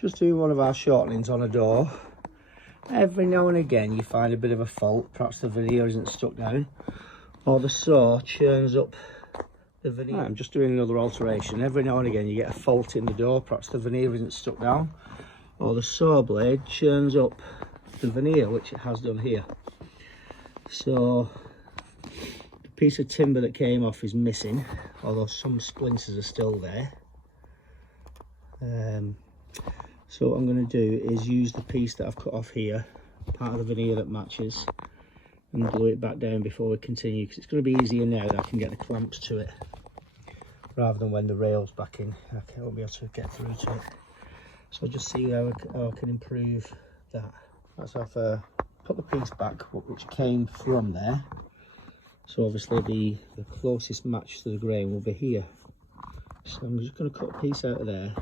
Just doing one of our shortenings on a door. Every now and again you find a bit of a fault, perhaps the veneer isn't stuck down, or the saw churns up the veneer. Right, I'm just doing another alteration. Every now and again you get a fault in the door, perhaps the veneer isn't stuck down, or the saw blade churns up the veneer, which it has done here. So the piece of timber that came off is missing, although some splinters are still there. So what I'm going to do is use the piece that I've cut off here, part of the veneer that matches, and glue it back down before we continue, because it's going to be easier now that I can get the clamps to it, rather than when the rail's back in. I won't be able to get through to it. So I'll just see how I can improve that. Right, so I've put the piece back, which came from there. So obviously the closest match to the grain will be here. So I'm just going to cut a piece out of there,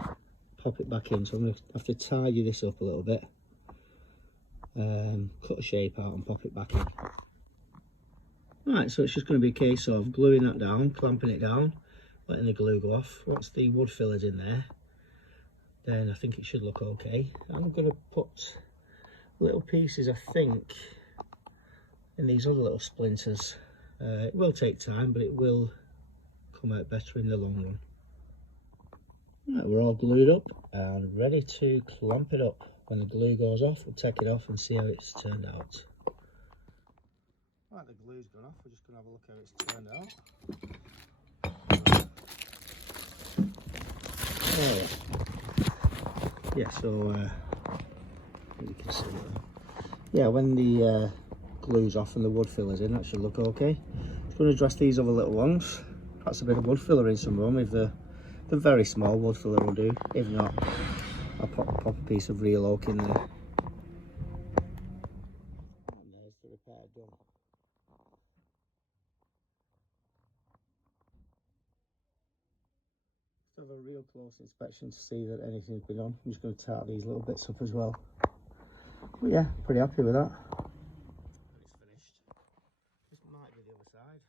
pop it back in. So I'm going to have to tidy this up a little bit, cut a shape out and pop it back in. Right, so it's just going to be a case of gluing that down, clamping it down, letting the glue go off. Once the wood filler's in there, then I think it should look okay. I'm going to put little pieces, I think, in these other little splinters. It will take time, but it will come out better in the long run. Right, we're all glued up and ready to clamp it up. When the glue goes off, we'll take it off and see how it's turned out. Right, the glue's gone off. We're just going to have a look how it's turned out. Yeah, so you can see that. Yeah, when the glue's off and the wood filler's in, that should look okay. Just going to address these other little ones. Perhaps a bit of wood filler in some of them. If the very small wood filler will do. If not, I'll pop a piece of real oak in there. And there's the repair done. Just have a real close inspection to see that anything's been on. I'm just going to tart these little bits up as well. But yeah, pretty happy with that. It's finished. This might be the other side.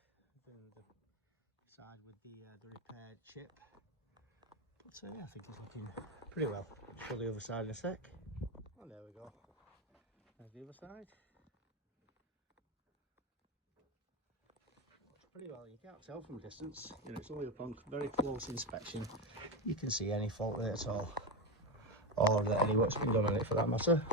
The side with the repaired chip. But yeah, I think it's looking pretty well. Show the other side in a sec. And there we go. There's the other side. Looks pretty well. You can't tell from a distance. You know, it's only upon very close inspection you can see any fault there at all, or that any work's been done on it for that matter.